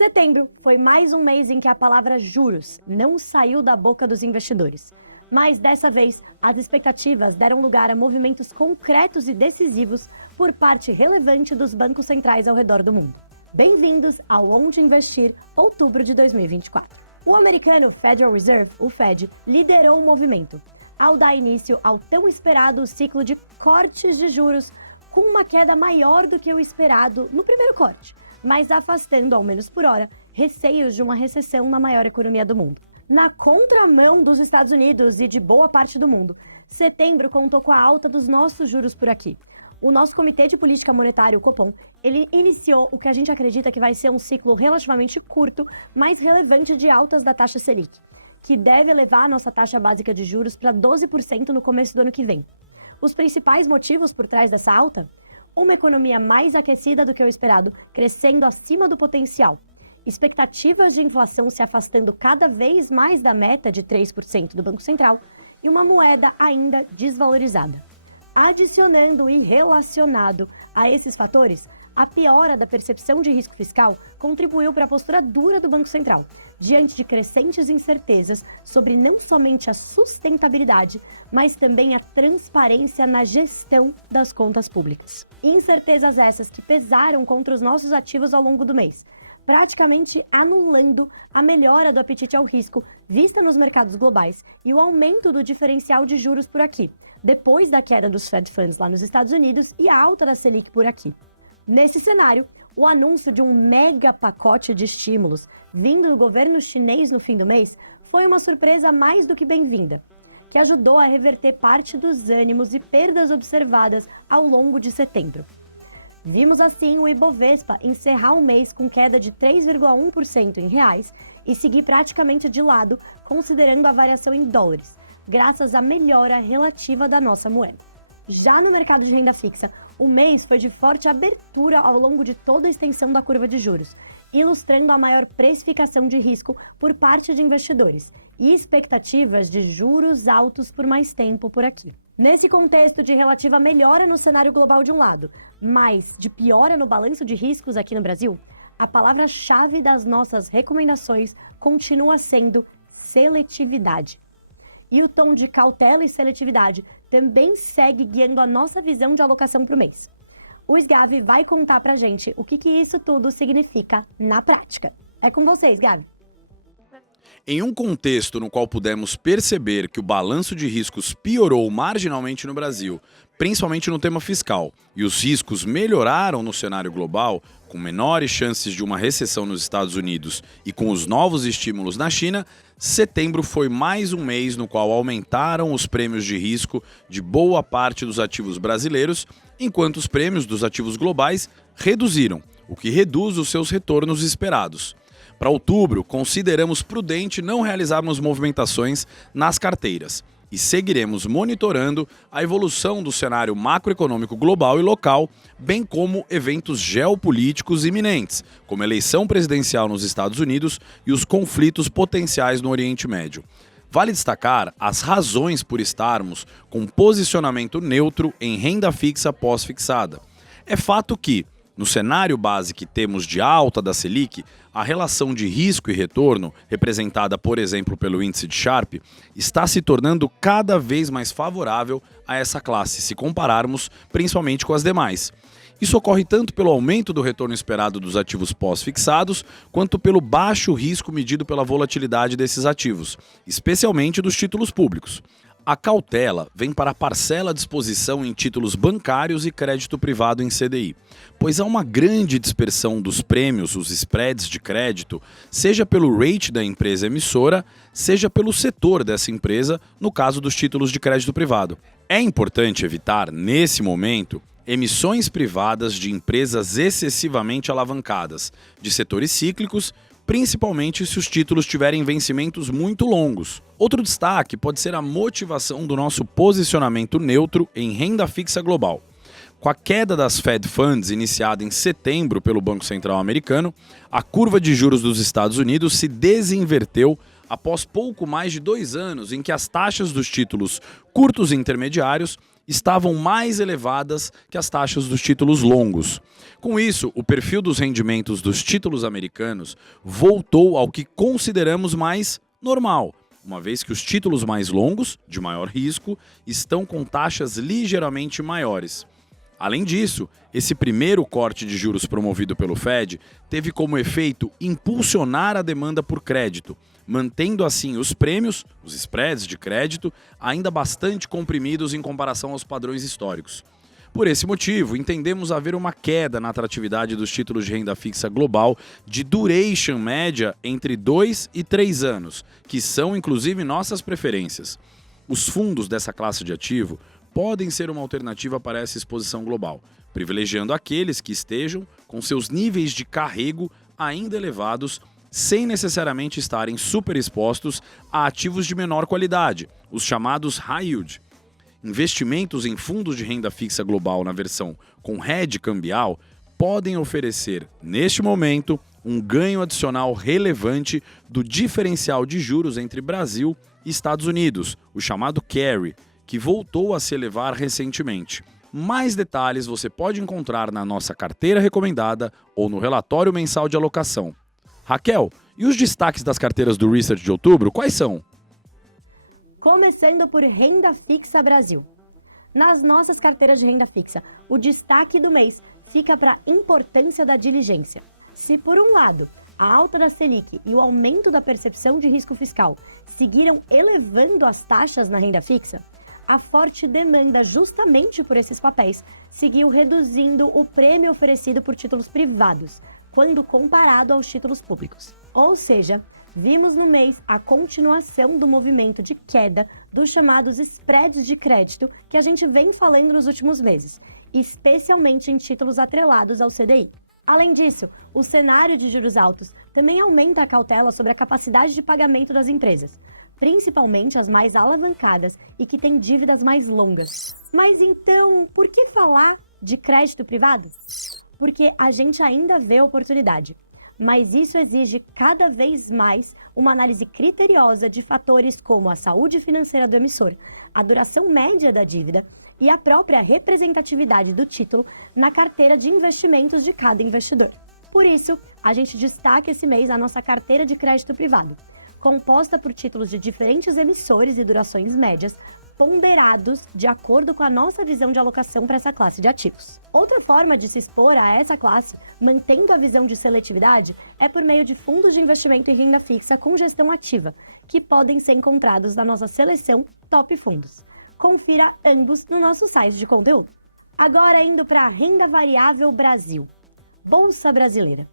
Setembro foi mais um mês em que a palavra juros não saiu da boca dos investidores. Mas dessa vez, as expectativas deram lugar a movimentos concretos e decisivos por parte relevante dos bancos centrais ao redor do mundo. Bem-vindos ao Onde Investir, outubro de 2024. O americano Federal Reserve, o Fed, liderou o movimento, ao dar início ao tão esperado ciclo de cortes de juros, com uma queda maior do que o esperado no primeiro corte, mas afastando, ao menos por hora, receios de uma recessão na maior economia do mundo. Na contramão dos Estados Unidos e de boa parte do mundo, setembro contou com a alta dos nossos juros por aqui. O nosso Comitê de Política Monetária, o Copom, ele iniciou o que a gente acredita que vai ser um ciclo relativamente curto, mas relevante de altas da taxa Selic, que deve levar a nossa taxa básica de juros para 12% no começo do ano que vem. Os principais motivos por trás dessa alta? Uma economia mais aquecida do que o esperado, crescendo acima do potencial. Expectativas de inflação se afastando cada vez mais da meta de 3% do Banco Central e uma moeda ainda desvalorizada. Adicionando e relacionado a esses fatores, a piora da percepção de risco fiscal contribuiu para a postura dura do Banco Central, diante de crescentes incertezas sobre não somente a sustentabilidade, mas também a transparência na gestão das contas públicas. Incertezas essas que pesaram contra os nossos ativos ao longo do mês, praticamente anulando a melhora do apetite ao risco vista nos mercados globais e o aumento do diferencial de juros por aqui, depois da queda dos Fed Funds lá nos Estados Unidos e a alta da Selic por aqui. Nesse cenário, o anúncio de um mega pacote de estímulos vindo do governo chinês no fim do mês foi uma surpresa mais do que bem-vinda, que ajudou a reverter parte dos ânimos e perdas observadas ao longo de setembro. Vimos assim o Ibovespa encerrar o mês com queda de 3,1% em reais e seguir praticamente de lado, considerando a variação em dólares, graças à melhora relativa da nossa moeda. Já no mercado de renda fixa, o mês foi de forte abertura ao longo de toda a extensão da curva de juros, ilustrando a maior precificação de risco por parte de investidores e expectativas de juros altos por mais tempo por aqui. Nesse contexto de relativa melhora no cenário global de um lado, mas de piora no balanço de riscos aqui no Brasil, a palavra-chave das nossas recomendações continua sendo seletividade. E o tom de cautela e seletividade também segue guiando a nossa visão de alocação para o mês. O Sgavi vai contar pra gente o que isso tudo significa na prática. É com vocês, Gavi. Em um contexto no qual pudemos perceber que o balanço de riscos piorou marginalmente no Brasil, principalmente no tema fiscal, e os riscos melhoraram no cenário global, com menores chances de uma recessão nos Estados Unidos e com os novos estímulos na China, setembro foi mais um mês no qual aumentaram os prêmios de risco de boa parte dos ativos brasileiros, enquanto os prêmios dos ativos globais reduziram, o que reduz os seus retornos esperados. Para outubro, consideramos prudente não realizarmos movimentações nas carteiras e seguiremos monitorando a evolução do cenário macroeconômico global e local, bem como eventos geopolíticos iminentes, como a eleição presidencial nos Estados Unidos e os conflitos potenciais no Oriente Médio. Vale destacar as razões por estarmos com posicionamento neutro em renda fixa pós-fixada. É fato que, no cenário base que temos de alta da Selic, a relação de risco e retorno, representada, por exemplo, pelo índice de Sharpe, está se tornando cada vez mais favorável a essa classe, se compararmos principalmente com as demais. Isso ocorre tanto pelo aumento do retorno esperado dos ativos pós-fixados, quanto pelo baixo risco medido pela volatilidade desses ativos, especialmente dos títulos públicos. A cautela vem para a parcela de exposição em títulos bancários e crédito privado em CDI, pois há uma grande dispersão dos prêmios, os spreads de crédito, seja pelo rate da empresa emissora, seja pelo setor dessa empresa, no caso dos títulos de crédito privado. É importante evitar, nesse momento, emissões privadas de empresas excessivamente alavancadas, de setores cíclicos, principalmente se os títulos tiverem vencimentos muito longos. Outro destaque pode ser a motivação do nosso posicionamento neutro em renda fixa global. Com a queda das Fed Funds iniciada em setembro pelo Banco Central americano, a curva de juros dos Estados Unidos se desinverteu após pouco mais de 2 anos em que as taxas dos títulos curtos e intermediários estavam mais elevadas que as taxas dos títulos longos. Com isso, o perfil dos rendimentos dos títulos americanos voltou ao que consideramos mais normal, uma vez que os títulos mais longos, de maior risco, estão com taxas ligeiramente maiores. Além disso, esse primeiro corte de juros promovido pelo Fed teve como efeito impulsionar a demanda por crédito, mantendo assim os prêmios, os spreads de crédito, ainda bastante comprimidos em comparação aos padrões históricos. Por esse motivo, entendemos haver uma queda na atratividade dos títulos de renda fixa global de duration média entre 2 e 3 anos, que são inclusive nossas preferências. Os fundos dessa classe de ativo podem ser uma alternativa para essa exposição global, privilegiando aqueles que estejam com seus níveis de carrego ainda elevados, sem necessariamente estarem superexpostos a ativos de menor qualidade, os chamados high yield. Investimentos em fundos de renda fixa global na versão com hedge cambial podem oferecer, neste momento, um ganho adicional relevante do diferencial de juros entre Brasil e Estados Unidos, o chamado carry, que voltou a se elevar recentemente. Mais detalhes você pode encontrar na nossa carteira recomendada ou no relatório mensal de alocação. Raquel, e os destaques das carteiras do Research de outubro, quais são? Começando por Renda Fixa Brasil. Nas nossas carteiras de renda fixa, o destaque do mês fica para a importância da diligência. Se, por um lado, a alta da Selic e o aumento da percepção de risco fiscal seguiram elevando as taxas na renda fixa, a forte demanda justamente por esses papéis seguiu reduzindo o prêmio oferecido por títulos privados, quando comparado aos títulos públicos. Ou seja, vimos no mês a continuação do movimento de queda dos chamados spreads de crédito que a gente vem falando nos últimos meses, especialmente em títulos atrelados ao CDI. Além disso, o cenário de juros altos também aumenta a cautela sobre a capacidade de pagamento das empresas, principalmente as mais alavancadas e que têm dívidas mais longas. Mas então, por que falar de crédito privado? Porque a gente ainda vê oportunidade. Mas isso exige cada vez mais uma análise criteriosa de fatores como a saúde financeira do emissor, a duração média da dívida e a própria representatividade do título na carteira de investimentos de cada investidor. Por isso, a gente destaca esse mês a nossa carteira de crédito privado, composta por títulos de diferentes emissores e durações médias, ponderados de acordo com a nossa visão de alocação para essa classe de ativos. Outra forma de se expor a essa classe, mantendo a visão de seletividade, é por meio de fundos de investimento em renda fixa com gestão ativa, que podem ser encontrados na nossa seleção Top Fundos. Confira ambos no nosso site de conteúdo. Agora indo para a Renda Variável Brasil, Bolsa Brasileira.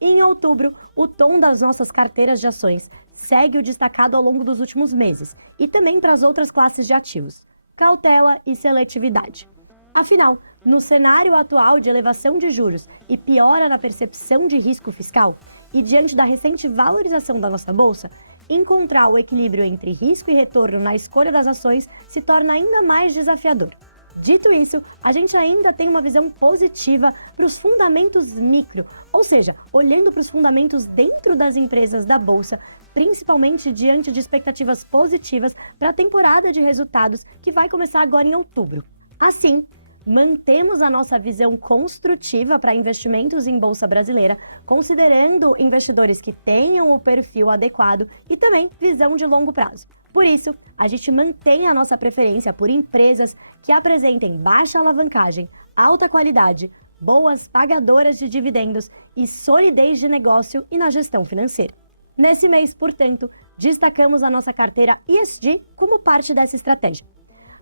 Em outubro, o tom das nossas carteiras de ações segue o destacado ao longo dos últimos meses e também para as outras classes de ativos, cautela e seletividade. Afinal, no cenário atual de elevação de juros e piora na percepção de risco fiscal, e diante da recente valorização da nossa bolsa, encontrar o equilíbrio entre risco e retorno na escolha das ações se torna ainda mais desafiador. Dito isso, a gente ainda tem uma visão positiva para os fundamentos micro, ou seja, olhando para os fundamentos dentro das empresas da Bolsa, principalmente diante de expectativas positivas para a temporada de resultados que vai começar agora em outubro. Assim, mantemos a nossa visão construtiva para investimentos em Bolsa Brasileira, considerando investidores que tenham o perfil adequado e também visão de longo prazo. Por isso, a gente mantém a nossa preferência por empresas que apresentem baixa alavancagem, alta qualidade, boas pagadoras de dividendos e solidez de negócio e na gestão financeira. Nesse mês, portanto, destacamos a nossa carteira ESG como parte dessa estratégia.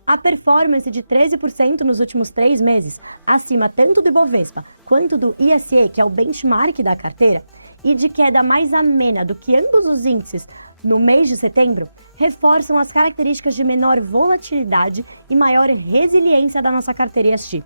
A performance de 13% nos últimos 3 meses, acima tanto do Ibovespa quanto do ISE, que é o benchmark da carteira, e de queda mais amena do que ambos os índices no mês de setembro, reforçam as características de menor volatilidade e maior resiliência da nossa carteira ESG.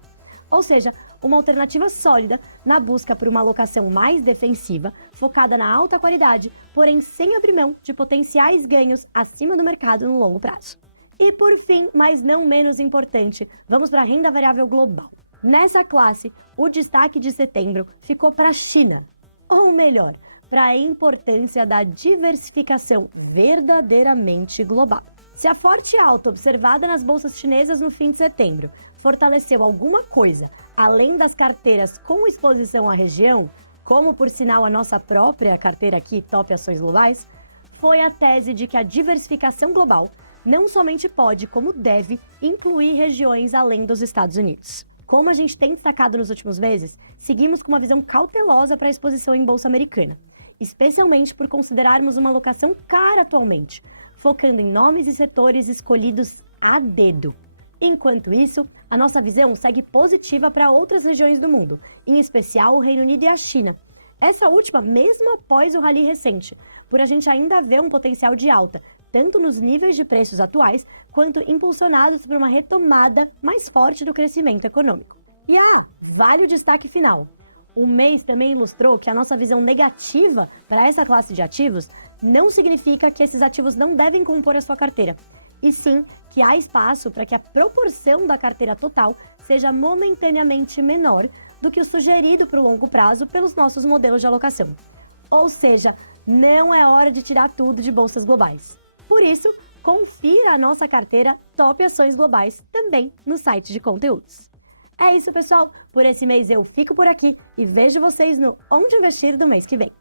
Ou seja, uma alternativa sólida na busca por uma alocação mais defensiva, focada na alta qualidade, porém sem abrir mão de potenciais ganhos acima do mercado no longo prazo. E por fim, mas não menos importante, vamos para a renda variável global. Nessa classe, o destaque de setembro ficou para a China, ou melhor, para a importância da diversificação verdadeiramente global. Se a forte alta observada nas bolsas chinesas no fim de setembro fortaleceu alguma coisa, além das carteiras com exposição à região, como por sinal a nossa própria carteira aqui, Top Ações Globais, foi a tese de que a diversificação global não somente pode, como deve, incluir regiões além dos Estados Unidos. Como a gente tem destacado nos últimos meses, seguimos com uma visão cautelosa para a exposição em bolsa americana, especialmente por considerarmos uma alocação cara atualmente, focando em nomes e setores escolhidos a dedo. Enquanto isso, a nossa visão segue positiva para outras regiões do mundo, em especial o Reino Unido e a China. Essa última, mesmo após o rally recente, por a gente ainda ver um potencial de alta, tanto nos níveis de preços atuais, quanto impulsionados por uma retomada mais forte do crescimento econômico. E vale o destaque final. O mês também ilustrou que a nossa visão negativa para essa classe de ativos não significa que esses ativos não devem compor a sua carteira, e sim que há espaço para que a proporção da carteira total seja momentaneamente menor do que o sugerido para o longo prazo pelos nossos modelos de alocação. Ou seja, não é hora de tirar tudo de bolsas globais. Por isso, confira a nossa carteira Top Ações Globais também no site de conteúdos. É isso, pessoal. Por esse mês eu fico por aqui e vejo vocês no Onde Investir do mês que vem.